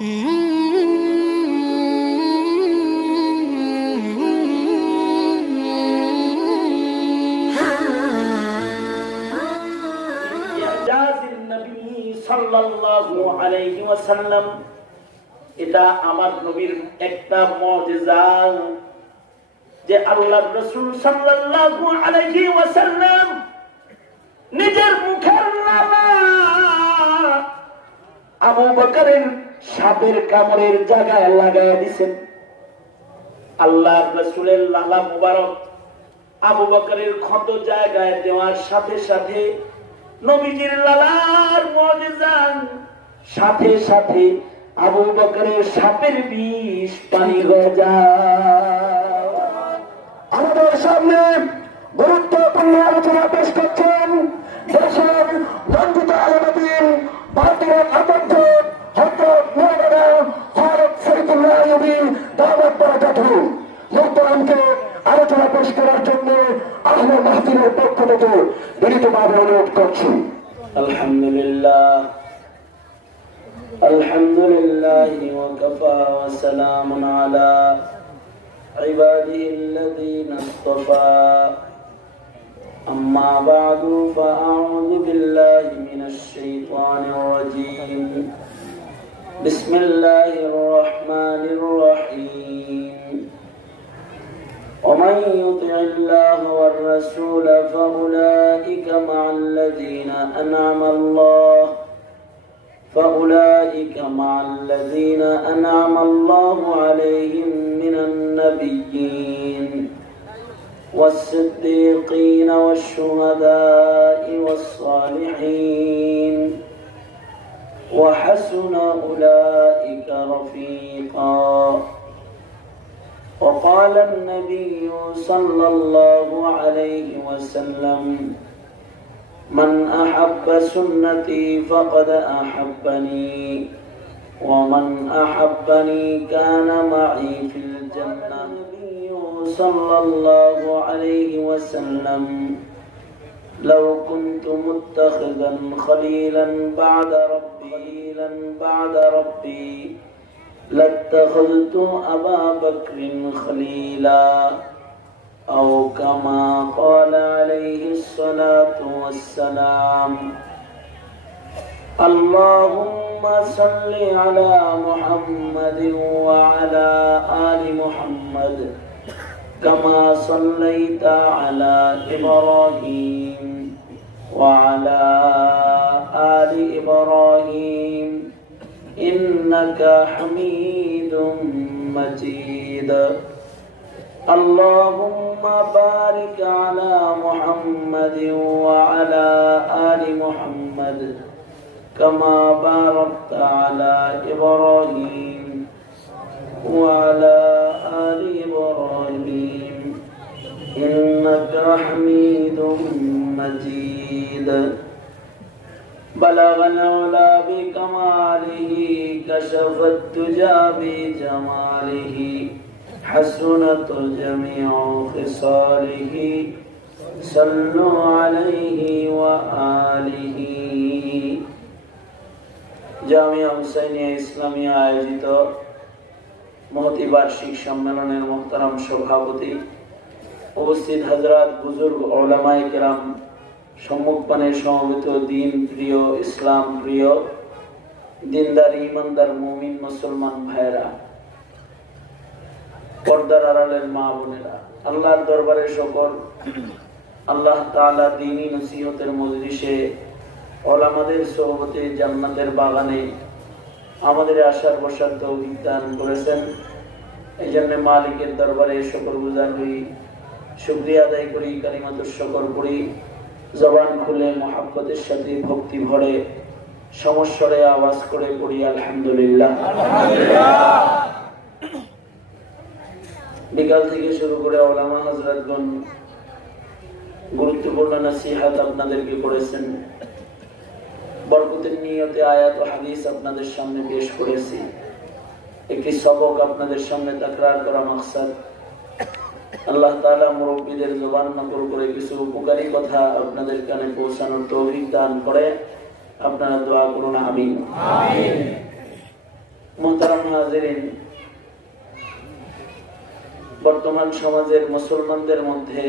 সাল্লাল্লাহু আলাইহি ওয়াসাল্লাম, এটা আমার নবীর একটা মুজিজা যে আল্লাহর রাসূল সাল্লাল্লাহু আলাইহি ওয়াসাল্লাম নিজের মুখের লালা আবু বকরের সাপের কামড়ের জায়গায় লাগায় দিয়েছেন। আল্লাহর রাসূলের লালা মুবারক আবু বকরের ক্ষত জায়গায় দেওয়ার সাথে সাথে নবীজির লালার মুজিজা সাথে সাথে আবু বকরের সাপের বিষ পানি হয়ে যায়। আমাদের সামনে গুরুত্বপূর্ণ আলোচনা পেশ করছেন দেশের বঞ্চিত আলেমদ্বীন ভারতীয় আবদ্ধ হযরত মাওলানা ফারুক ফরিদুল্লাহ নবী দাওয়াত বরকাতুহু মুহতারামকে আলোচনা পেশ করার জন্য আহলে মাহফিলের পক্ষ থেকে বিনীতভাবে অনুরোধ করছি। আলহামদুলিল্লাহ আলহামদুলিল্লাহ ওয়াকাফা ওয়া সালামুন আলা ইবাদিহি আল্লাযীনা ইসতাফা আম্মা বা'দু ফাআউযু বিল্লাহি মিনাশ শাইতানির রাজীম বিসমিল্লাহির রাহমানির রাহিম ومن يطع الله والرسول فأولئك مع الذين أنعم الله عليهم من النبيين والصديقين والشهداء والصالحين وحسن أولئك رفيقا. وقال النبي صلى الله عليه وسلم من أحب سنتي فقد أحبني ومن أحبني كان معي في الجنة. النبي صلى الله عليه وسلم لو كنت متخذا خليلا بعد ربي لاتخذت أبا بكر خليلا أو كما قال عليه الصلاة والسلام. اللهم صل على محمد وعلى آل محمد كما صليت على إبراهيم وعلى آل إبراهيم إنك حميد مجيد. اللهم بارك على محمد وعلى آل محمد كما باركت على إبراهيم وعلى آل إبراهيم إنك حميد مجيد. بلغ العلا بكماله كشف الدجى بجماله حسنت جميع خصاله صلوا عليه وآله. জামিয়া হুসাইনিয়া ইসলামিয়া আয়োজিত মহতি বার্ষিক সম্মেলনের মুহতারাম সভাপতি, উপস্থিত হযরত বুজুর্গ উলামায়ে কেরাম, সম্মুখপানে সমবেত দিন প্রিয়, ইসলাম প্রিয়, দিনদার ইমানদার মুমিন মুসলমান ভাইরা, পর্দার আড়ালের মা বোনেরা, আল্লাহর দরবারে শুকর। আল্লাহ তাআলা দ্বীনি নসিহতের মজলিসে উলামাদের সোহবতে জান্নাতের বাগানে আমাদের আশার বসার তৌফিক দান করেছেন। এই জন্য মালিকের দরবারে শুকরগুজার হই, শুকরিয়া আদায় করি, কালিমাতুশ শুকর করি, জবান খুলে মুহাব্বতের সাথে ভক্তি ভরে সমস্বরে আওয়াজ করে পড়ি আলহামদুলিল্লাহ। বিকাল থেকে শুরু করে উলামা হযরতগণ গুরুত্বপূর্ণ নসিহত আপনাদেরকে করেছেন। বরকতের নিয়তে আয়াত ও হাদিস আপনাদের সামনে পেশ করেছি। একটি সবক আপনাদের সামনে তাকরার করা মাকসাদ। আল্লাহ তাআলা মুরব্বিদের জবান নকল করে কিছু উপকারী কথা আপনাদের কানে পৌঁছানোর তৌফিক দান করে। আপনারা দোয়া করুন আমিন। মুহতারাম হাজিরিন, বর্তমান সমাজের মুসলমানদের মধ্যে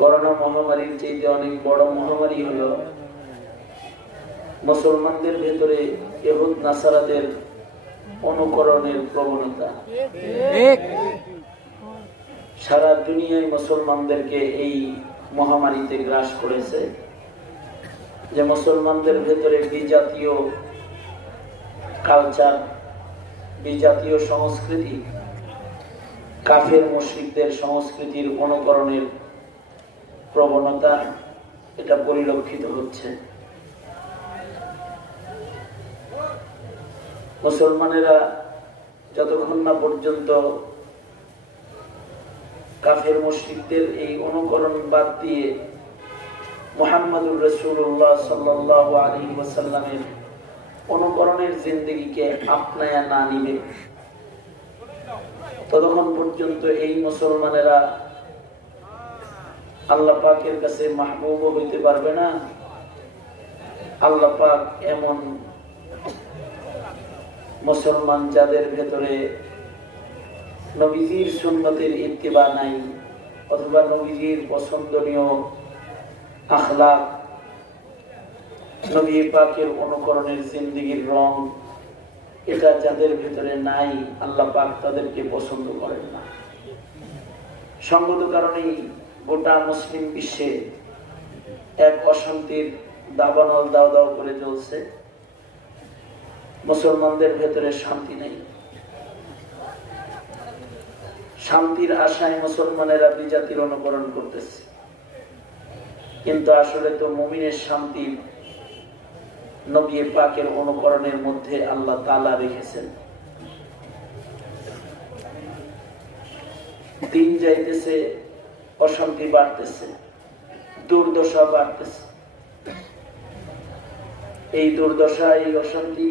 করোনা মহামারীর চেয়ে অনেক বড় মহামারী হলো মুসলমানদের ভেতরে ইহুদ নাসারাদের অনুকরণের প্রবণতা। সারা দুনিয়ায় মুসলমানদেরকে এই মহামারীতে গ্রাস করেছে, যে মুসলমানদের ভেতরে বিজাতীয় কালচার, বিজাতীয় সংস্কৃতি, কাফের মুশরিকদের সংস্কৃতির অনুকরণের প্রবণতা এটা পরিলক্ষিত হচ্ছে। মুসলমানেরা যতক্ষণ না পর্যন্ত কাফের মুশরিকদের এই অনুকরণ বাদ দিয়ে মুহাম্মদুর রাসূলুল্লাহ সাল্লাল্লাহু আলাইহি ওয়াসাল্লামের অনুকরণের জিন্দেগিকে আপনায়া না নিবে, ততক্ষণ পর্যন্ত এই মুসলমানেরা আল্লাহ পাকের কাছে মাহবুব হইতে পারবে না। আল্লাহ পাক এমন মুসলমান যাদের ভেতরে নবীজির সুন্নতের ইত্তিবা নাই, অথবা নবীজির পছন্দনীয় আখলাক, নবী পাকের অনুকরণের জিন্দেগির রং, এটা যাদের ভেতরে নাই, আল্লাহ পাক তাদেরকে পছন্দ করেন না। সঙ্গত কারণেই গোটা মুসলিম বিশ্বে এক অশান্তির দাবানল দাও দাও করে চলছে। মুসলমানদের ভেতরে শান্তি নেই। শান্তির আশায় মুসলমানেরা বিজাতির অনুকরণ করতেছে, কিন্তু আসলে তো মুমিনের শান্তি নবী পাকের অনুকরণের মধ্যে আল্লাহ তাআলা রেখেছেন। দিন যাইতেছে, অশান্তি বাড়তেছে, দুর্দশা বাড়তেছে। এই দুর্দশা, এই অশান্তি,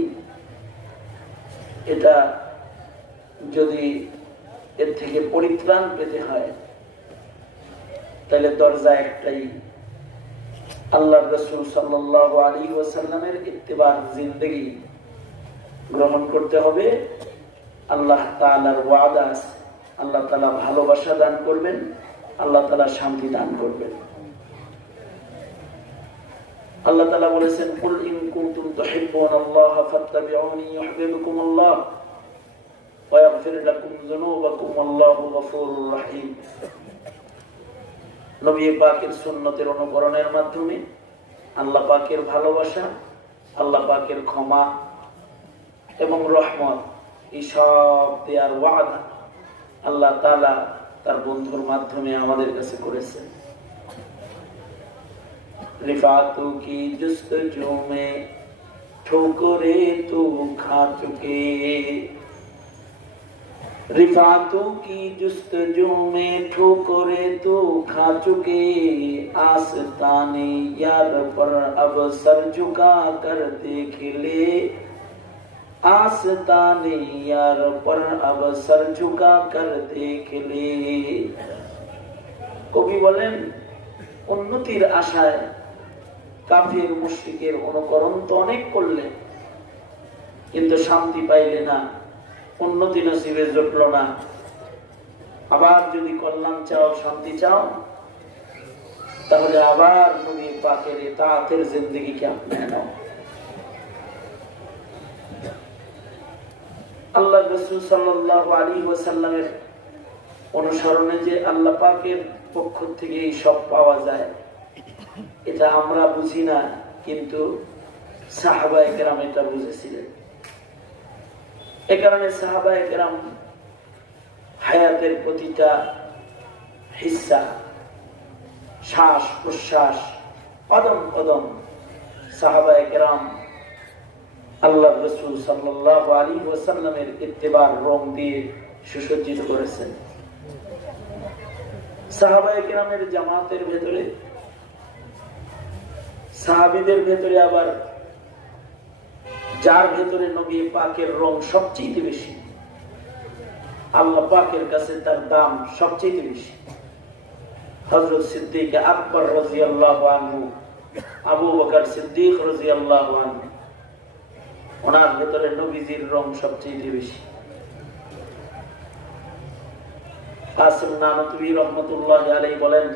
এটা যদি এর থেকে পরিত্রাণ পেতে হয়, তাহলে দরজা একটাই, আল্লাহর রাসূল সাল্লাল্লাহু আলাইহি ওয়াসাল্লামের ইত্তিবার জিন্দেগি গ্রহণ করতে হবে। আল্লাহ তাআলার ওয়াদা আছে, আল্লাহ তাআলা ভালোবাসা দান করবেন, আল্লাহ তাআলা শান্তি দান করবেন। আল্লাহ তাআলা বলেছেন, কুল ইন কুনতুম তুহিব্বুনাল্লাহ ফাত্তাবিউনি ইউহিব্বুকুমুল্লাহ ওয়া ইয়াগফির লাকুম যুনুবাকুম আল্লাহু গফুরুর রহিম। নবী পাকের সুন্নতের অনুকরণের মাধ্যমে আল্লাহ পাকের ভালোবাসা, আল্লাহ পাকের ক্ষমা এবং রহমত, এই সব দেয়ার ওয়াদা আল্লাহ তাআলা তার বন্ধুর মাধ্যমে আমাদের কাছে করেছেন। रिफातों की जुस्तजू में ठोकरे तू खा चुके, रिफातों की जुस्तजू में ठोकरे तू खा चुके, आस्ताने यार पर अब सर झुका कर देख ले, आस्ताने यार पर अब सर झुका कर देख ले। কবি বলেন, উন্নতির আশায় কাফির মুশরিকের অনুকরণ তো অনেক করলে, কিন্তু শান্তি পাইলে না, উন্নতি নসিবে জুটল না। আবার যদি কল্যাণ চাও, শান্তি চাও, তাহলে আবার নবী পাকের ইতাআতের জিন্দেগিকে আপনায় নাও। আল্লাহর রাসূল সাল্লাল্লাহু আলাইহি ওয়াসাল্লামের অনুসরণে যে আল্লাহ পাকের পক্ষ থেকে এই সব পাওয়া যায়, এটা আমরা বুঝি না, কিন্তু সাহাবায়ে কেরাম এটা বুঝেছিলেন। এ কারণে সাহাবায়ে কেরাম হায়াতের প্রতিটা হিস্সা, শ্বাস প্রশ্বাস, কদম কদম সাহাবায়ে কেরাম আল্লাহর রাসূল সাল্লাল্লাহু আলাইহি ওয়াসাল্লামের ইত্তিবার রং দিয়ে সুসজ্জিত করেছেন। সাহাবায়ে কেরামের জামাতের ভেতরে, সাহাবীদের ভেতরে আবার যার ভেতরে নবী পাকের রং সবচেয়ে বেশি, আল্লাহ পাকের কাছে তার দাম সবচেয়ে বেশি, হযরত সিদ্দিক আকবর রাদিয়াল্লাহু আনহু, আবু বকর সিদ্দিক রাদিয়াল্লাহু আনহু, ওনার ভেতরে নবীজির রং সবচেয়ে বেশি। কাসিম নানতুবি রহমতুল্লাহ আলাইহি বলেন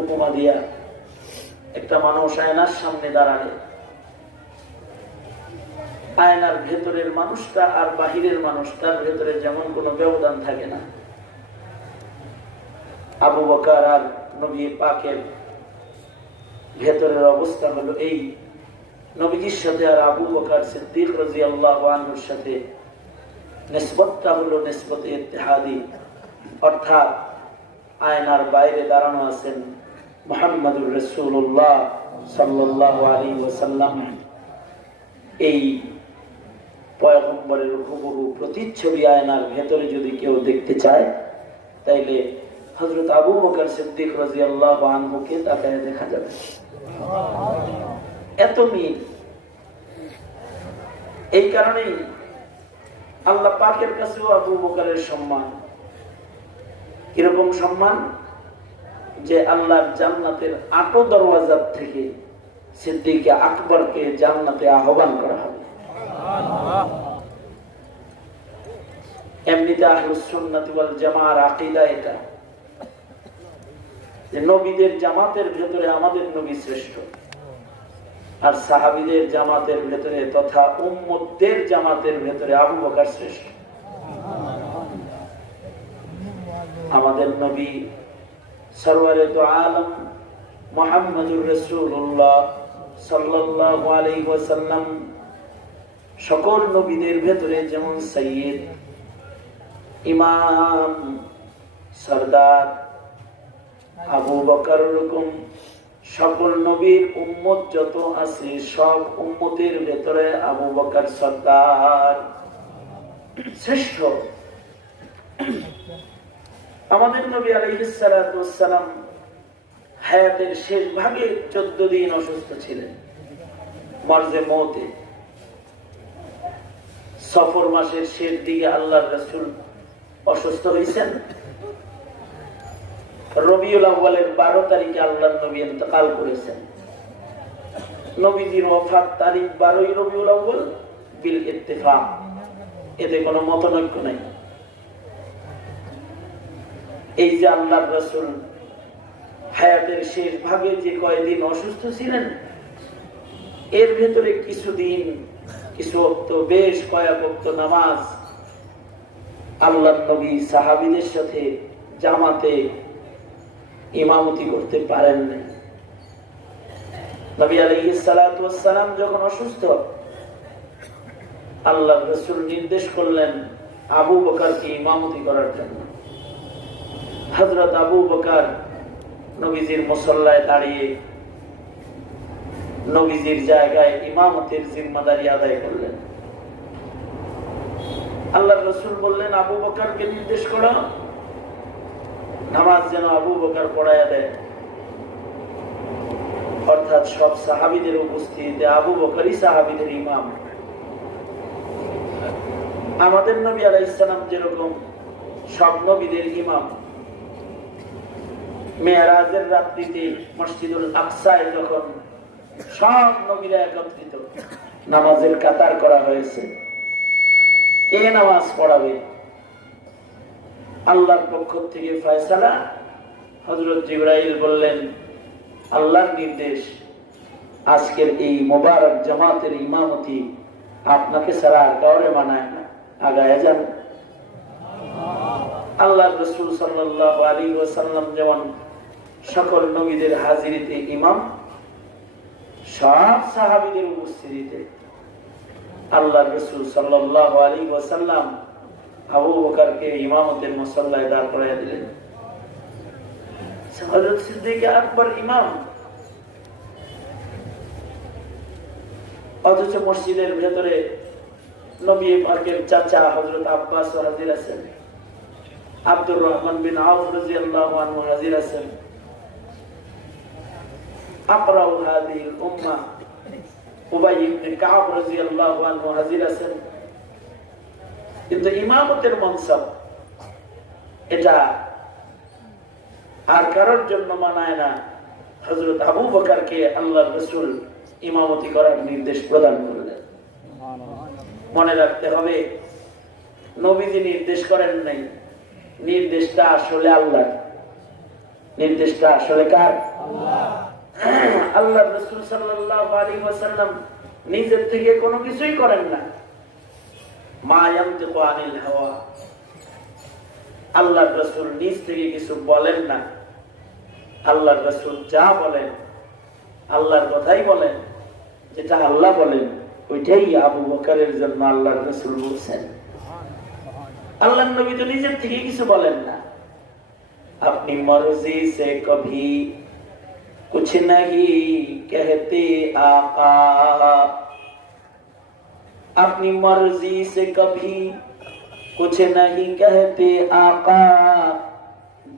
উপমা দিয়া, একটা মানুষ আয়নার সামনে দাঁড়ালে আয়নার ভেতরের মানুষটা আর বাহিরের মানুষটার ভেতরে যেমন কোনো ব্যবধান থাকে না। আবু বকর আর নবী পাকের ভেতরের অবস্থা হলো এই, নবীজির সাথে আর আবু বকর সিদ্দিক রাদিয়াল্লাহু আনহুর সাথে নিসবতটা হলো নিসবতে ইত্তেহাদি, অর্থাৎ আয়নার বাইরে দাঁড়ানো আছেন মুহাম্মদুর রাসূলুল্লাহ সাল্লাল্লাহু আলাইহি ওয়াসাল্লাম। এই পয়গম্বরের হুবহু প্রতিচ্ছবি আয়নার ভেতরে যদি কেউ দেখতে চায় তাইলে হযরত আবু বকর সিদ্দিক রাদিয়াল্লাহু আনহুকে তাকায় দেখা যাবে। এত মিল। এই কারণেই আল্লাহ পাকের কাছেও আবু বকরের সম্মান। কিরকম সম্মান? যে আল্লাহর জান্নাতের ৮ দরওয়াজা থেকে সিদ্দিকে আকবরকে জান্নাতে আহ্বান করা হবে। এমনিতে আহলুস সুন্নাত ওয়াল জামাআর আকীদা এটা, যে নবীদের জামাতের ভেতরে আমাদের নবী শ্রেষ্ঠ, আর সাহাবীদের জামাতের ভেতরে তথা উম্মতদের জামাতের ভেতরে আবু বকর শ্রেষ্ঠ। আমাদের নবী সরওয়ারে দু আলম মুহাম্মদুর রাসূলুল্লাহ সাল্লাল্লাহু আলাইহি ওয়াসাল্লাম সকল নবীদের ভেতরে যেমন সাইয়্যিদ, ইমাম, সরদার আবু বকর, এরকম সকল নবীর উম্মত যত আছে সব উম্মতের ভেতরে আবু বকর সরদার শ্রেষ্ঠ। আমাদের নবী আলাইহিস সালাতু ওয়াস সালাম হায়াতের শেষ ভাগে 14 দিন অসুস্থ ছিলেন, মরজে মওতে। সফর মাসের শেষ দিকে আল্লাহর রাসূল অসুস্থ হয়েছেন। রবিউল আউয়ালের 12 তারিখে আল্লাহর নবী ইন্তেকাল করেছেন। নবীজির ওফাত তারিখ 12 রবিউল আউয়াল বিল ইত্তেফাক, এতে কোনো মতনৈক্য নাই। এই যে আল্লাহর রাসূল হায়াতের শেষ ভাগে যে কয়েকদিন অসুস্থ ছিলেন, এর ভেতরে কিছুদিন কিছু ওয়াক্ত, বেশ কয়েক ওয়াক্ত নামাজ আল্লাহর নবী সাহাবীদের সাথে জামাতে ইমামতি করতে পারেন না। নবী আলাইহিস সালাতু ওয়াস সালাম যখন অসুস্থ, আল্লাহর রাসূল নির্দেশ করলেন আবু বকরকে ইমামতি করার জন্য। হযরত আবু বকর নবীজির মুসল্লায় দাঁড়িয়ে নবীজির জায়গায় ইমামতের জিম্মাদারি আদায় করলেন। আল্লাহর রাসূল বললেন আবু বকরকে নির্দেশ করো নামাজ যেন আবু বকর পড়ায়া দেয়, অর্থাৎ সব সাহাবীদের উপস্থিতিতে আবু বকরই সাহাবীদের ইমাম। আমাদের নবী আলাইহিস সালাম যেরকম সব নবীদের ইমাম, মেরাজের রাত্রিতে মসজিদুল আকসায় যখন সব নবীরা একত্রিত, নামাজের কাতার করা হয়েছে, কে নামাজ পড়াবে? আল্লাহর পক্ষ থেকে ফয়সালা। হযরত জিবরাইল বললেন আল্লাহর নির্দেশ, আজকের এই মোবারক জামাতের ইমামতি আপনাকে ছাড়া আর কাউরে মানায় না, আগায়া যান। আল্লাহর রাসূল সাল্লাল্লাহু আলাইহি ওয়াসাল্লাম যেমন সকল নবীদের হাজিরিতে ইমাম, সব সাহাবীদের উপস্থিতিতে আল্লাহর রাসূল সাল্লাল্লাহু আলাইহি ওয়াসাল্লাম আবু বকরকে ইমামতের মুসল্লায় দাঁড় করাইয়া দিলেন। হযরত সিদ্দিক আকবর ইমাম, অথচ মসজিদের ভেতরে নবী পাকের চাচা হযরত আব্বাস হাজির আছেন, আব্দুর রহমান বিন আউফ রাদিয়াল্লাহু আনহু হাজির আছেন, আকরাউ হাদিহিল উম্মাহ উবাই ইবনে কাব রাদিয়াল্লাহু আনহু হাজির আছেন। কিন্তু ইমামতের মনসব এটা আর কারোর জন্য মানায় না। হযরত আবু বকরকে আল্লাহর রাসূল ইমামতি করার নির্দেশ প্রদান করলেন। মনে রাখতে হবে নবীজি নির্দেশ করেন নাই, নির্দেশটা আসলে আল্লাহ। নির্দেশটা আসলে কার? আল্লাহ রাসূল সাল্লাল্লাহু আলাইহি ওয়াসাল্লাম নিজের থেকে কোনো কিছুই করেন না। মা ইয়ানতিকু আনিল হাওয়া, আল্লাহ রাসূল নিজ থেকে কিছু বলেন না। আল্লাহ রাসূল যা বলেন আল্লাহর কথাই বলেন, যেটা আল্লাহ বলেন ওইটাই আবু বকরের জন্য আল্লাহ রাসূল বলছেন। আল্লাহর নবী তো নিজের থেকে কিছু বলেন না। अपनी मर्जी से कभी कुछ नहीं कहते आका, अपनी मर्जी से कभी कुछ नहीं कहते आका,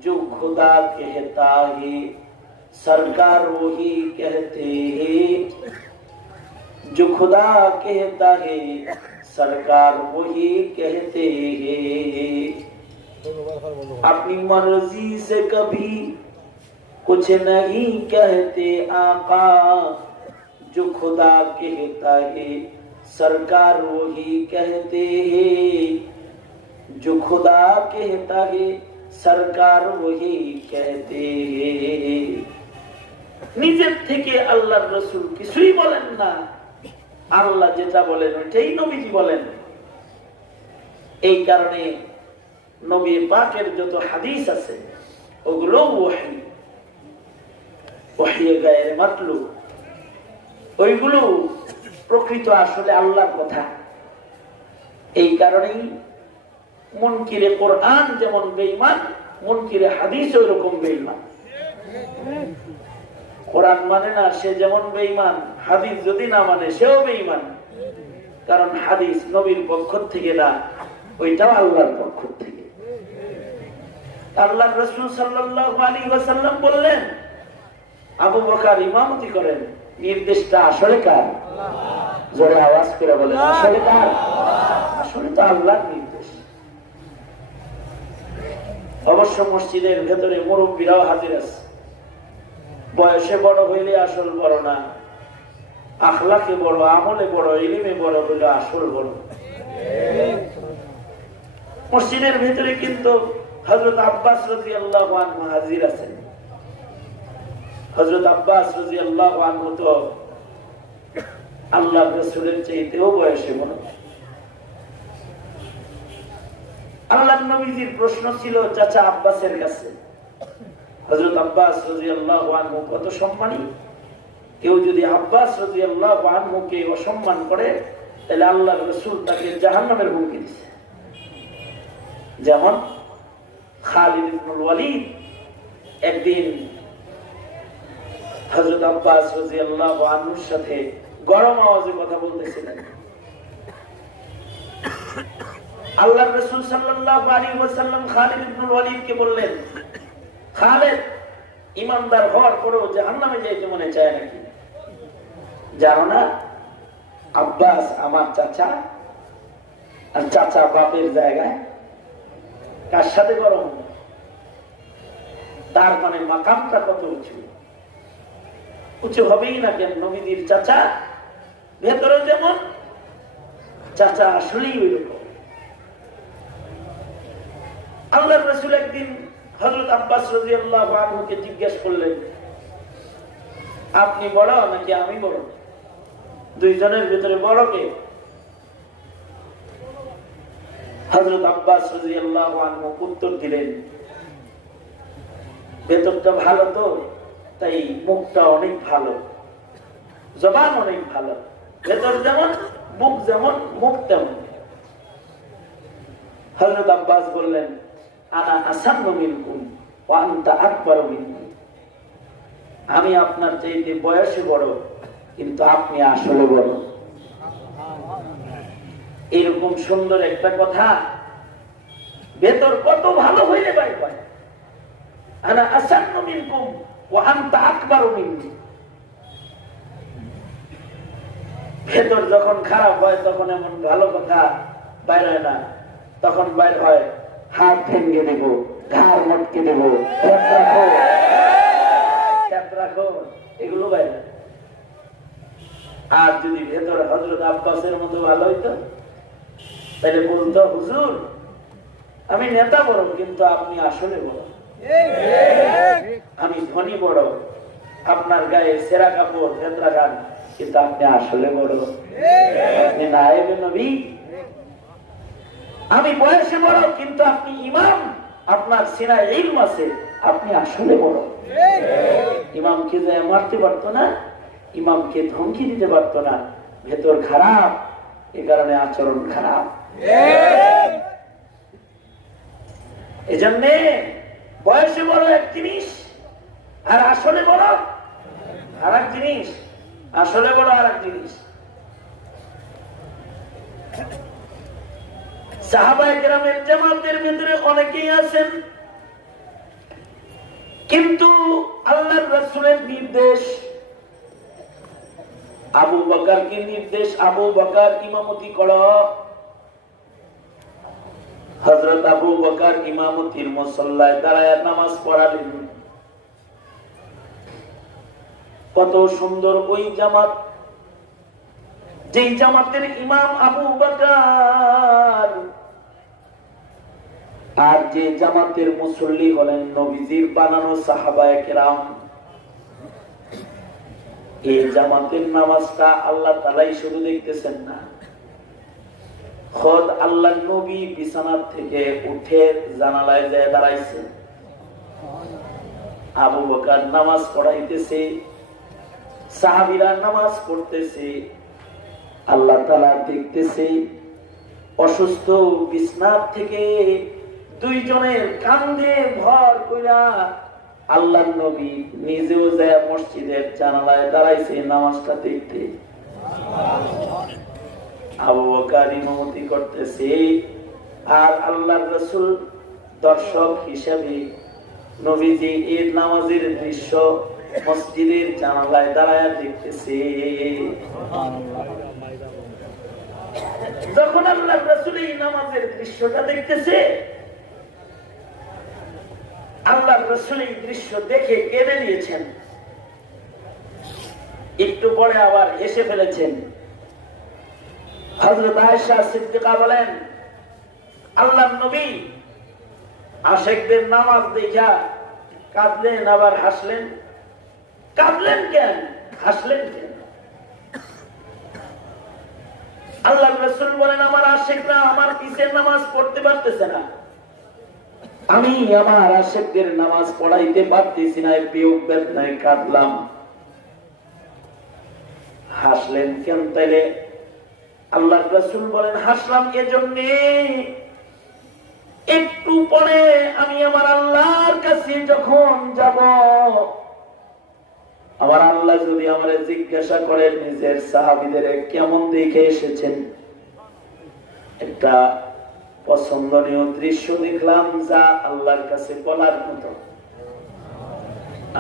जो खुदा कहता है सरकार वही कहते हैं, जो खुदा कहता है सरकार वही कहते हैं, अपनी मर्जी से कभी कुछ नहीं कहते आका, जो खुदा कहता है सरकार वही कहते हैं, जो खुदा कहता है सरकार वही कहते हैं। নিজের থেকে আল্লাহর রাসূল কিছুই বলেন না, আল্লাহ যেটা বলেন ওইটাই নবীজি বলেন। এই কারণে নবী পাকের যত হাদিস আছে ওগুলো ওহী, ওহী গায়রে মাতলু, ওইগুলো প্রকৃত আসলে আল্লাহর কথা। এই কারণেই মুনকিরে কোরআন যেমন বেঈমান, মুনকিরে হাদিস ওইরকম বেঈমান। কোরআন মানে না সে যেমন বেঈমান, হাদিস যদি না মানে সেও বেঈমান। কারণ হাদিস নবীর পক্ষ থেকে না, ওইটাও আল্লাহর পক্ষ থেকে। আল্লাহর রাসূল সাল্লাল্লাহু আলাইহি ওয়াসাল্লাম বললেন আবু বকর ইমামতি করেন, নির্দেশটা আসলে কার? জোরে আওয়াজ করে বলেন আসলে কার? আসলে তো আল্লাহর নির্দেশ। অবশ্য মসজিদের ভেতরে মুরব্বীরাও হাজির আছে। বয়সে বড় হইলে আসল বড় না, আখলাকে বড়, আমলে বড়, ইলমে বড় হইলে আসল বড়। মসজিদের ভেতরে কিন্তু হযরত আব্বাস রাদিয়াল্লাহু আনহু হাজির আছেন। হযরত আব্বাস রাদিয়াল্লাহু আনহু তো আল্লাহর রাসূলের চাইতেও বয়সে বড়। আল্লাহর নবীজির প্রশ্ন ছিল চাচা আব্বাসের কাছে, হযরত আব্বাস রাদিয়াল্লাহু আনহু কত সম্মানী। কেউ যদি আব্বাস রাদিয়াল্লাহু আনহুকে অসম্মান করে তাহলে আল্লাহর রাসূল তাকে জাহান্নামের হুমকি দিয়েছে। যেমন খালিদ ইবনুল ওয়ালিদ একদিন হযরত আব্বাস রাদিয়াল্লাহু আনহুর সাথে গরম আওয়াজে কথা বলতেছিলেন। আল্লাহর রাসূল সাল্লাল্লাহু আলাইহি ওয়াসাল্লাম খালিদ ইবনুল ওয়ালিদকে বললেন, খালিদ, ইমানদার হওয়ার পরেও জাহান্নামে যাইতে মনে চায় নাকি? জানো না আব্বাস আমার চাচা, আর চাচা বাপের জায়গায় কার সাথে গরম? তার মানে মাকামটা কত উঁচু, উঁচু হবেই না কেন? নবীজির চাচা ভেতরে যেমন, চাচা আসলেই ওই রকম। আল্লাহর রাসূল একদিন হযরত আব্বাস রাদিয়াল্লাহু আনহুকে জিজ্ঞেস করলেন, আপনি বড় নাকি আমি বড়? দুইজনের ভিতরে বড় কে? হযরত আব্বাস রাদিয়াল্লাহু আনহু উত্তর দিলেন, ভেতরটা ভালো তো, তাই মুখটা অনেক ভালো, জবান অনেক ভালো। ভেতর যেমন মুখ যেমন, মুখ তেমন। হযরত আব্বাস বললেন, আনা আসান্নু মিনকুম ওয়া আনতা আকবারু মিন্নি, আমি আপনার চাইতে বয়সে বড়, কিন্তু আপনি আসলে বড়। এরকম সুন্দর একটা কথা ভেতর কত ভালো হইলে বাইর হয়। আনা আসান্নু মিনকুম ওয়া আনতা আকবারু মিন্নি। ভেতর যখন খারাপ হয় তখন এমন ভালো কথা বাইর হয় না, তখন বাইর হয় হাত ভেঙে দেব, ঘাড় মটকে দেব, রাখো, এগুলো বাইরে। আর যদি ভেতর হযরত আব্বাসের মতো ভালো হইতো তাহলে বলতো হুজুর আমি নেতা বড় কিন্তু আপনি আসলে বড়, আমি ধনী বড়, আপনার গায়ে সেরা কাপড় ভেতরা গান, কিন্তু আপনি আসলে বড়, আপনি নায়েবে নবী। আমি বয়সে বড় কিন্তু আপনি ইমাম, আপনার সিনায় ইলম আছে, আপনি আসলে বড়। ইমামকে যে মারতে পারতো না, ইমামকে ধমকি দিতে পারতো না, ভেতর খারাপ, এ কারণে আচরণ খারাপ। এজন্য বয়সে বড় এক জিনিস, আর আসলে বড় আর এক জিনিস। আসলে বড় আর এক জিনিস। সাহাবায়ে কেরামের জামাতের ভিতরে অনেকেই আছেন, কিন্তু আল্লাহর রাসূলের নির্দেশ, আবু বকরকে নির্দেশ, আবু বকর ইমামতি করো। হযরত আবু বকর ইমামতির মুসল্লায় দাঁড়ায় নামাজ পড়ালেন। কত সুন্দর ওই জামাত, যেই জামাতের ইমাম আবু বকর, আর যে জামাতের মুসল্লি হলেন নবীজির বানানো সাহাবায়ে কেরাম। এই জামাতের নামাজটা আল্লাহ তাআলাই শুধু দেখতেছেন না, খোদ আল্লাহ নবী বিছানার থেকে উঠে জানালায় যায় দাঁড়াইছে, আবু বকর নামাজ পড়াইতেছে, সাহাবীরা নামাজ পড়তেছে, আল্লাহ তাআলা দেখতেছে। অসুস্থ বিছানার থেকে দুইজনের কাঁধে ভর কইরা আল্লাহ নবী নিজেও যায় মসজিদের জানালায় দাঁড়াইছে নামাজটা দেখতে। আবু বকর ইমামতি করতেছে, আর আল্লাহর রাসূল দর্শক হিসেবে নবীজি এই নামাজের দৃশ্য মসজিদের জানালায় দাঁড়ায় দেখতেছে। যখন আল্লাহর রাসূল এই নামাজের দৃশ্যটা দেখতেছে, আল্লাহর রাসূল এই দৃশ্য দেখে কেঁদে দিয়েছেন, একটু পরে আবার হেসে ফেলেছেন। হযরত আয়েশা সিদ্দিকা বলেন, আল্লাহর নবী আশিকদের নামাজ দেখা কাঁদলেন আবার হাসলেন। কাঁদলেন কেন, হাসলেন কেন? আল্লাহর রাসূল বলেন, আমার আশিকরা আমার পিছের নামাজ পড়তে পারতেছে না, আমি আমার আশিকদের নামাজ পড়াইতে পারতেছি না, বিয়োগ বেদনায় কাঁদলাম। হাসলেন কেন তাইলে? আল্লাহর রাসূল বলেন, হাসলাম এজন্যে একটু পরে আমি আমার আল্লাহর কাছে যখন যাব, আমার আল্লাহ যদি আমারে জিজ্ঞাসা করেন নিজের সাহাবীদের কেমন দেখে এসেছেন, একটা পছন্দনীয় দৃশ্য দেখলাম যা আল্লাহর কাছে বলার মতো,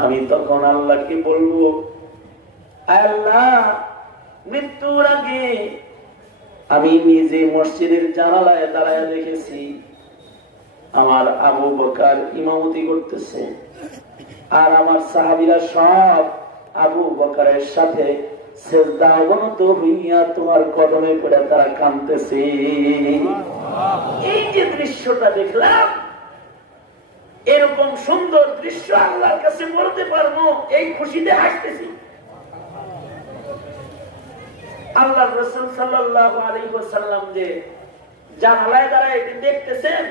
আমি তখন আল্লাহকে বলবো, আল্লাহ মৃত্যুর আগে আমি নিজে মসজিদের জানালায় দাঁড়ায় দেখেছি আমার আবু বকর ইমামতি করতেছে, আর আমার সাহাবীরা সব আবু বকরের সাথে সিজদা অবনত হইয়া তোমার কদমে পড়ে তারা কাঁদতেছে। এই যে দৃশ্যটা দেখলাম, এরকম সুন্দর দৃশ্য আল্লাহর কাছে বলতে পারবো, এই খুশিতে হাসতেছি। আল্লাহর রাসূল সাল্লাল্লাহু আলাইহি ওয়াসাল্লাম যে জানালায় দাঁড়ায় এটি দেখতেছেন,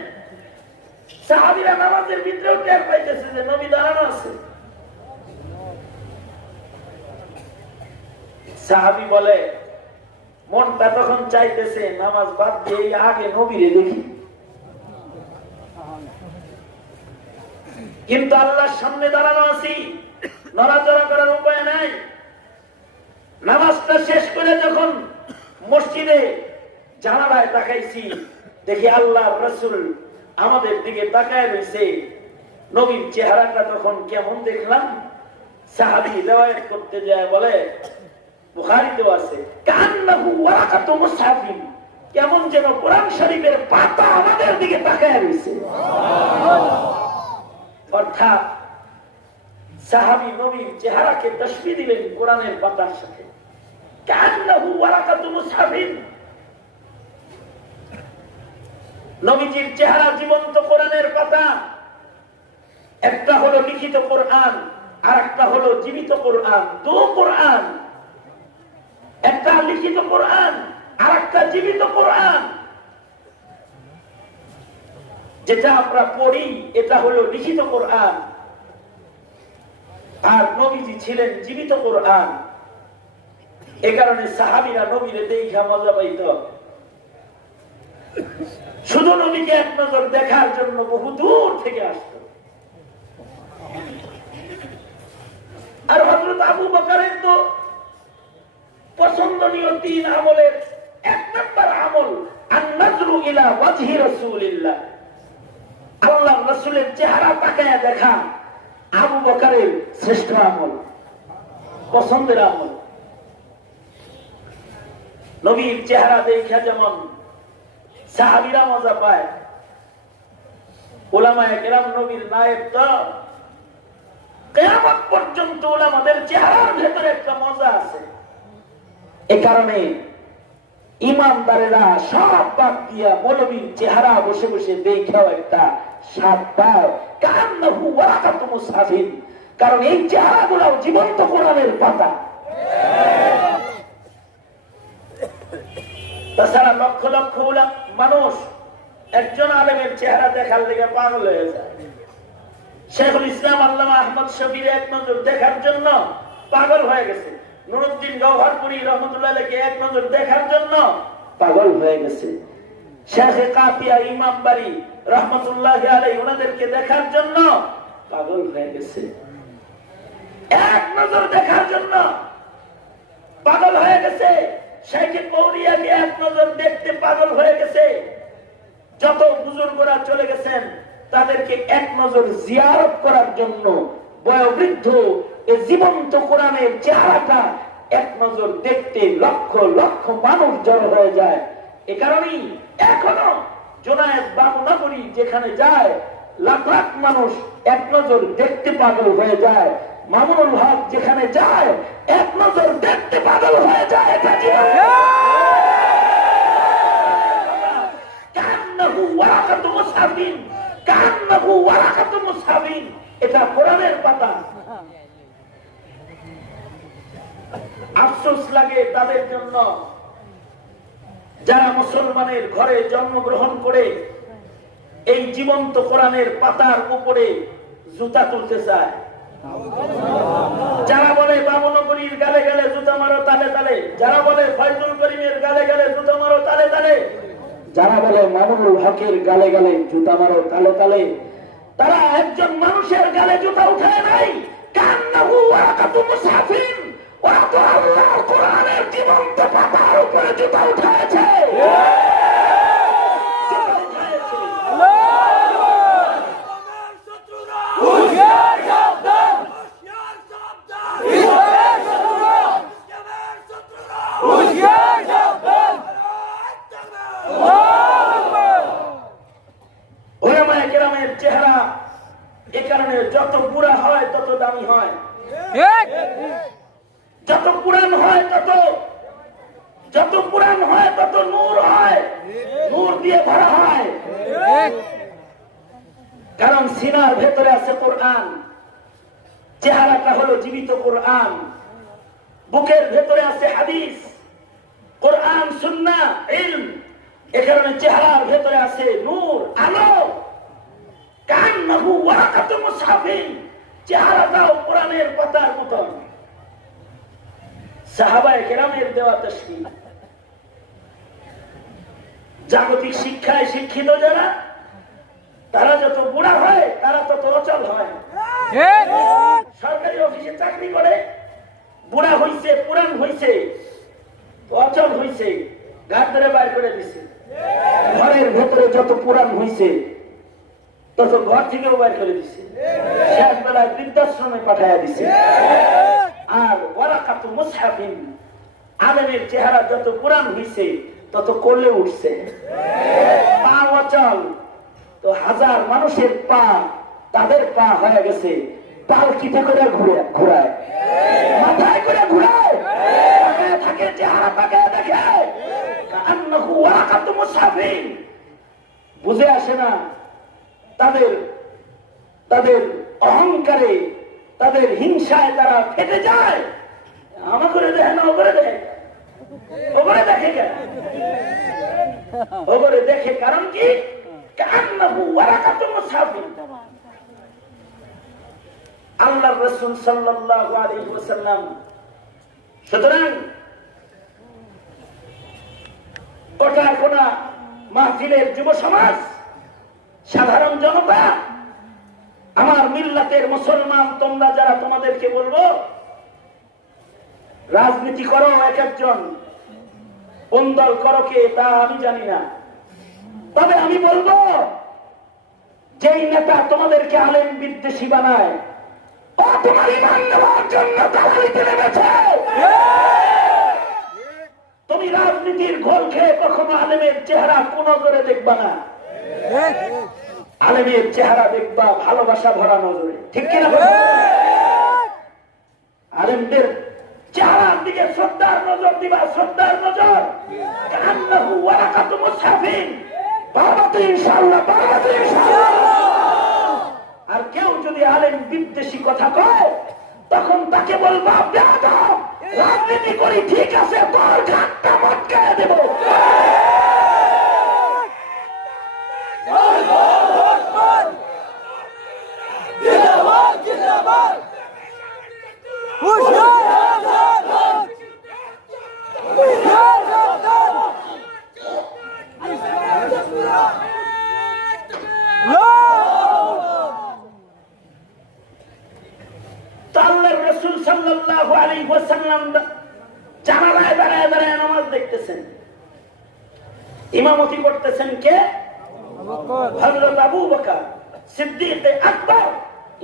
সাহাবীরা নামাজের ভিতরেও টের পাইতেছে যে নবী দাঁড়ানো আছে। সাহাবী বলে, মনটা তখন চাইতেছে নামাজ বাদ দিয়ে আগে নবীরে দেখি, কিন্তু আল্লাহর সামনে দাঁড়ানো আছি, নড়াচড়া করার উপায় নাই। নামাজটা শেষ করে যখন মসজিদে জানালায় তাকাইছি, দেখি আল্লাহর রাসূল আমাদের দিকে তাকায় রয়েছে। নবীর চেহারাটা তখন কেমন দেখলাম, সাহাবী রিওয়ায়াত করতে যায় বলে, বুখারীতে আছে, কান্নাহু ওয়ারাকাতু মুসহাফিন, কেমন যেন কোরআন শরীফের পাতা আমাদের দিকে তাকায় রয়েছে। অর্থাৎ সাহাবী নবীর চেহারাকে তাশবীহ দিলেন কোরআনের পাতার সাথে, কান্নাহু ওয়ারাকাতু মুসহাফিন। নবীজির চেহারা জীবন্ত কোরআনের পাতা। একটা হলো লিখিত কোরআন, আর একটা হলো জীবিত কোরআন। দু কোরআন, একটা লিখিত কোরআন আর একটা জীবিত কোরআন। যেটা আমরা পড়ি এটা হলো লিখিত কোরআন, আর নবীজি ছিলেন জীবিত কোরআন। এ কারণে সাহাবীরা নবীরে দেখা মজা পাইত। শুধু নবীকে এক নজর দেখার জন্য বহু দূর থেকে আসত। আর হযরত আবু বকরের তো পছন্দনীয় 3 আমলের 1 নম্বর আমল আন-নাজরু ইলা ওয়াজহি রাসূলিল্লাহ। আল্লাহর রাসূলের চেহারা তাকায়া দেখা আবু বকরের শ্রেষ্ঠ আমল, পছন্দের আমল। নবীর চেহারা দেখা যেমন সাহাবীরা মজা পায়, উলামায়ে কেরাম নবীর নায়েব তো কিয়ামত পর্যন্ত উলামাদের চেহারার ভেতরে একটা মজা আছে। এই কারণে ইমানদারেরা সব বাদ দিয়া মৌলবীর চেহারা বসে বসে দেখাও একটা স্বাদ পায়, কান্নাহু ওয়ারাকাতু মুসহাফিন। কারণ এই চেহারাগুলো জীবন্ত কোরআনের পাতা। তাছাড়া লক্ষ লক্ষ মানুষ একজন আলেমের চেহারা দেখার লেগে পাগল হয়ে যায়। শেখুল ইসলাম আল্লামা আহমদ শফির এক নজর দেখার জন্য পাগল হয়ে গেছে। নুরুদ্দিন গওহরপুরী রহমতুল্লাহ আলাইহি এক নজর দেখার জন্য পাগল হয়ে গেছে। শেখে কাফিয়া ইমাম বাড়ি রহমতুল্লাহি আলাইহি ওনাদেরকে দেখার জন্য পাগল হয়ে গেছে। এক নজর দেখার জন্য পাগল হয়ে গেছে। শেখে কৌরিয়াকে এক নজর দেখতে পাগল হয়ে গেছে। যত বুজুর্গরা চলে গেছেন তাদেরকে এক নজর জিয়ারত করার জন্য বয়োবৃদ্ধ এই জীবন্ত কোরআনের চেহারাটা এক নজর দেখতে লক্ষ লক্ষ মানুষ জড়ো হয়ে যায়। এ কারণেই এখনো জোনায়েদ বাবুনগরী যেখানে যায় লাখ লাখ মানুষ এক নজর দেখতে পাগল হয়ে যায়। মামুনুল হক যেখানে যায় এক নজর দেখতে পাগল হয়ে যায়। এটা জীবন কান্নাহু ওয়ারাকাতু মুসহাফিন, কান্নাহু ওয়ারাকাতু মুসহাফিন। এটা কোরআনের পাতা। আফসোস লাগে তাদের জন্য যারা মুসলমানের ঘরে জন্মগ্রহণ করে এই জীবন্ত কোরআনের পাতার উপরে জুতা তুলতে চায়। যারা বলে বামনগরীর গালে গালে জুতা মারো তালে তালে, যারা বলে ফয়জুল করিমের গালে গালে জুতা মারো তালে তালে, যারা বলে মামুনুল হকের গালে গালে জুতা মারো তালে তালে, তারা একজন মানুষের গালে জুতা উঠায় নাই। কান্নাহু ওয়ারাকাতু মুসহাফিন, ওরা তো আল্লাহর কোরআনের জীবন্ত পাতার উপরে জুতা উঠায়ছে। উলামায়ে কেরামের চেহারা এ কারণে যত বুড়া হয় তত দামি হয়, যত পুরান হয় যত পুরান হয় তত নূর হয়, নূর দিয়ে ভরা হয়। কারণ সিনার ভেতরে আছে কোরআন, চেহারাটা হলো জীবিত কোরআন। বুকের ভেতরে আছে হাদিস, কোরআন সুন্নাহ ইলম। এ কারণে চেহারার ভেতরে আছে নূর, আলো। কান্নাহু ওয়ারাকাতু মুসহাফিন, চেহারাটাও কোরআনের পাতার মতন। সাহাবায়ে কেরামের দেওয়া তাশবীহ। জাগতিক শিক্ষায় শিক্ষিত যারা, তারা যত বুড়া হয় তারা তত অচল হয়। সরকারি অফিসে চাকরি করে, বুড়া হইছে, পুরান হইছে, অচল হইছে, ঘাট ধরে বাইর করে দিছে। ঘরের ভেতরে যত পুরান হইছে তত ঘর থেকেও বাইর করে দিছে, শেষ বেলায় বৃদ্ধাশ্রমে পাঠাইয়া দিছে। আর ওয়ারাকাতু মুসহাফিন, আলেমের চেহারা যত পুরান হইছে তত কোলে উঠছে, পা অচল। তো হাজার মানুষের পা, তাদের পা হয়ে গেছে পালকিতে করে ঘুরায়, মাথায় করে ঘুরায়, তাকায় থাকে, চেহারা তাকায় দেখে। কান্নাহু ওয়ারাকাতু মুসহাফিন, বুঝে আসে না, তাদের তাদের অহংকারে, তাদের হিংসায় তারা ফেটে যায়। আমার করে দেখে না, ওপরে দেখে, ওপরে দেখে কেন? ওপরে দেখে কারণ কি? আল্লাহর রাসূল সাল্লাল্লাহু আলাইহি ওয়াসাল্লাম। সুতরাং কোটা কোনা মাহফিলের যুব সমাজ, সাধারণ জনতা, আমার মিল্লাতের মুসলমান, তোমরা যারা, তোমাদেরকে বলবো, রাজনীতি করো এক একজন, কোন দল করো কে তা আমি জানি না, তবে আমি বলবো যেই নেতা তোমাদেরকে আলেম বিদ্বেষী বানায়, ও তোমার ইমান নেওয়ার জন্য দালালিতে নেমেছে। তুমি রাজনীতির ঘোল খেয়ে কখনো আলেমের চেহারা কোন নজরে দেখবা না। আলেমের চেহারা দেখবা ভালোবাসা ভরা নজরে, ঠিক কিনা? আলেমদের চেহারার দিকে শ্রদ্ধার নজর দিবা, শ্রদ্ধার নজর। কান্নাহু ওয়ারাকাতু মুসহাফিন, বারবাতে ইনশাআল্লাহ, বারবাতে ইনশাআল্লাহ। আর কেউ যদি আলেম বিদ্বেষী কথা কয়, তখন তাকে বলবা, বেয়াদব, রাজনীতি করি ঠিক আছে, তোর ঘাটটা মটকায় দেব। আল্লাহর রাসূল সাল্লাল্লাহু আলাইহি ওয়াসাল্লাম জানালায় দাঁড়ায় দাঁড়ায় নামাজ দেখতেছেন। ইমামতি করতেছেন কে? হযরত আবু বকর সিদ্দিক আকবর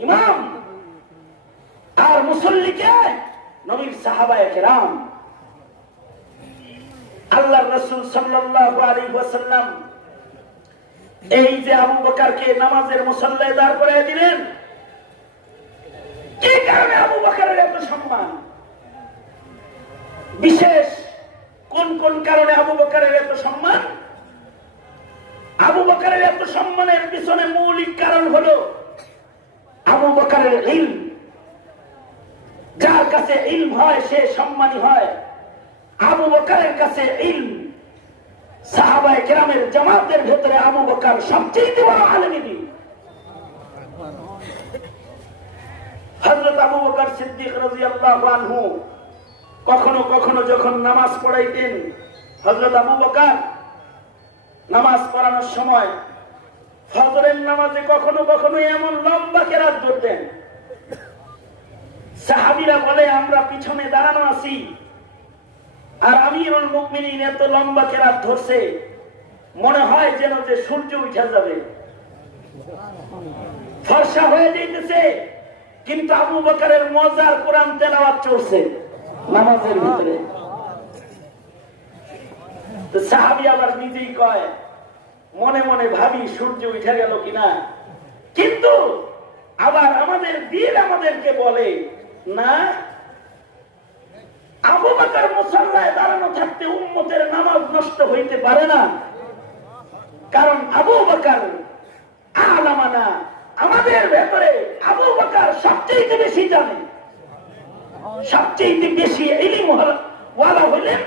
ইমাম। আর মুসল্লি কে? নবীর সাহাবায়ে কেরাম। আল্লাহর রাসূল সাল্লাল্লাহু আলাইহি ওয়াসাল্লাম এই যে আবু বকরকে নামাজের মুসল্লায় দাঁড় করায় দিলেন, কি কারণে আবু বকরের এত সম্মান? বিশেষ কোন কোন কারণে আবু বকরের এত সম্মান? আবু বকরের এত সম্মানের পিছনে মৌলিক কারণ হলো আবু বকরের ইলম। যার কাছে ইলম হয় সে সম্মানী হয়। আবু বকরের কাছে ইলম, সাহাবায়ে কেরামের জামাতের ভেতরে আবু বকর সবচেয়ে বড় আলেম। হযরত আবু বকর সিদ্দিক রাদিয়াল্লাহু আনহু কখনো কখনো যখন নামাজ পড়াইতেন, হযরত আবু বকর নামাজ পড়ানোর সময় ফজরের নামাজে কখনো কখনো এমন লম্বা কেরাত ধরতেন, সাহাবীরা বলে আমরা পিছনে দাঁড়ানো আছি আর আমিরুল মুমিনিন এত লম্বা কেরাত ধরছে, মনে হয় যেন যে সূর্য উঠে যাবে, ফর্সা হয়ে যাইতেছে। কিন্তু আবু বকরের মজার কোরআন তেলাওয়াত চলছে নামাজের ভিতরে। তো সাহাবী আবার নিজেই কয়, মনে মনে ভাবি সূর্য উঠে গেল কিনা, কিন্তু আবার আমাদের দিন আমাদেরকে বলে না, আবু বকর মুসাল্লায় দাঁড়ানো থাকতে উম্মতের নামাজ নষ্ট হইতে পারে না, কারণ আবু বকর আলামানা, আমাদের ভেতরে আবু বকর সবচেয়ে বেশি জানে, সবচেয়ে বেশি ইলম ওয়ালা হলেন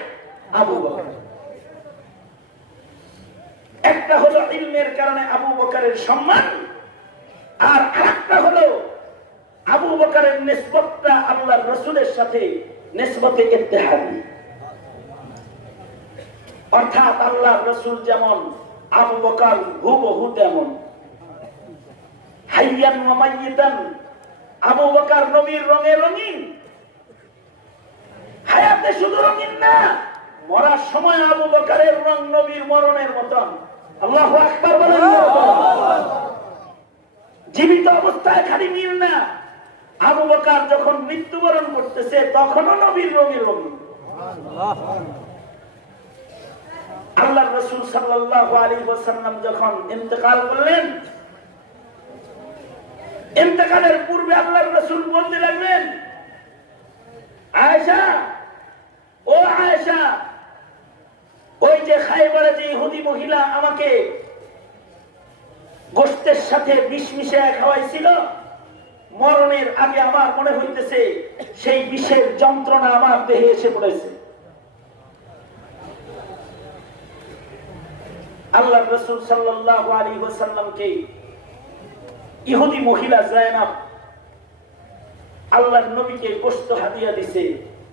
আবু বকর। একটা হলো ইলমের কারণে আবু বকরের সম্মান, আর আরেকটা হলো আবু বকরের নিসবতটা আল্লাহর রাসূলের সাথে নিসবতে ইত্তেহাদি, অর্থাৎ আল্লাহর রাসূল যেমন আবু বকর হুবহু তেমন। হাইয়ান ওয়া মাইয়িতান, আবু বকর নবীর রঙে রঙিন, হায়াতে শুধু রঙিন না, মরার সময় আবু বকরের রং নবীর মরণের মতন। আল্লাহু আকবার বলেন। জীবিত অবস্থায় খালি মিল না, আবু বকর যখন মৃত্যুবরণ করতেছে তখনও নবীর রঙে রঙিন। আল্লাহর রাসূল সাল্লাল্লাহু আলাইহি ওয়াসাল্লাম যখন ইন্তেকাল করলেন, ইন্তেকালের পূর্বে আল্লাহর রাসূল বলতে লাগলেন, আয়েশা, ও আয়েশা, ওই যে খায়বারে যে ইহুদি মহিলা আমাকে গোশতের সাথে বিষ মিশিয়ে খাওয়াইছিল, মরণের আগে আমার মনে হইতেছে সেই বিষের যন্ত্রণা আমার দেহে এসে পড়েছে। আল্লাহ রাসূল সাল্লাল্লাহু আলাইহি ওয়াসাল্লামকে ইহুদি মহিলা যায়নাব আল্লাহর নবীকে গোশত হাদিয়া দিছে,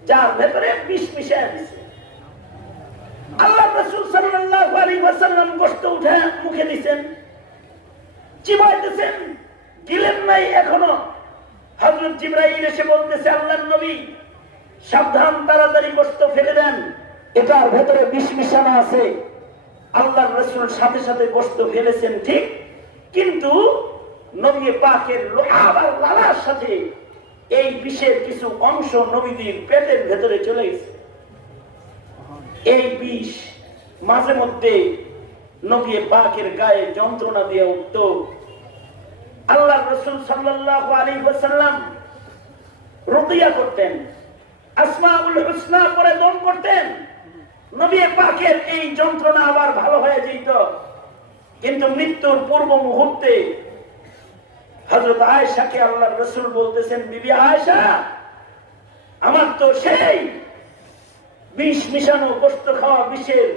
যার ভেতরে বিষ মিশিয়ে দিছে। আল্লাহ রাসূল সাল্লাল্লাহু আলাইহি ওয়াসাল্লাম গোশত উঠে মুখে দিবেন, চিবাইতেছেন, গিলেন নাই এখনো। হযরত জিবরাইল এসে বলতেছে, আল্লাহর নবী সাবধান, তাড়াতাড়ি গোশত ফেলে দেন, এটার ভেতরে বিষ মিশানো আছে। আল্লাহর রাসূল সাথে সাথে গোশত ফেলেছেন ঠিক, কিন্তু নবী পাকের লোহার লালার সাথে এই বিষের কিছু অংশ নবীদের পেটের ভেতরে চলে গেছে। এই বিষ মাঝে মধ্যে নবী পাকের গায়ে যন্ত্রণা দিয়ে উঠত। আল্লাহর রাসূল সাল্লাল্লাহু আলাইহি ওয়াসাল্লাম রুকিয়া করতেন, আসমাউল হুসনা পরে দম করতেন, নবী পাকের এই যন্ত্রণা আবার ভালো হয়ে যেত। কিন্তু মৃত্যুর পূর্ব মুহূর্তে হযরত আয়েশাকে আল্লাহর রাসূল বলতেছেন, বিবি আয়েশা, আমার তো সেই বিষ মিশানো গোশত খাওয়া বিষের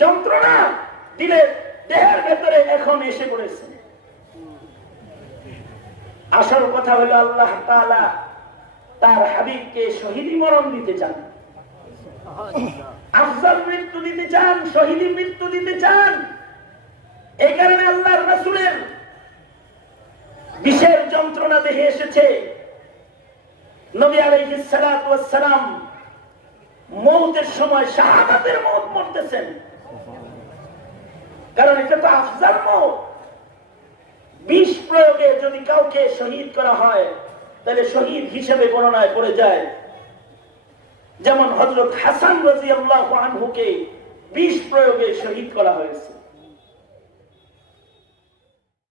যন্ত্রণা দিলের দেহের ভেতরে এখন এসে পড়েছে। আসল কথা হলো আল্লাহ তাআলা তার হাবিবকে শহীদি মরণ দিতে চান, আফজাল মৃত্যু দিতে চান, শহীদি মৃত্যু দিতে চান। এই কারণে আল্লাহর রাসূলের বিষের যন্ত্রণা দেহে এসেছে। নবী আলাইহিস সালাতু ওয়াস সালাম মওতের সময় শাহাদাতের মওত মরতেছেন, কারণ এটা তো আফজাল মওত। বিষ প্রয়োগে যদি কাউকে শহীদ করা হয় তাহলে শহীদ হিসেবে গণনায় পড়ে যায়। যেমন হযরত হাসান রাদিয়াল্লাহু আনহুকে বিষ প্রয়োগে শহীদ করা হয়েছে।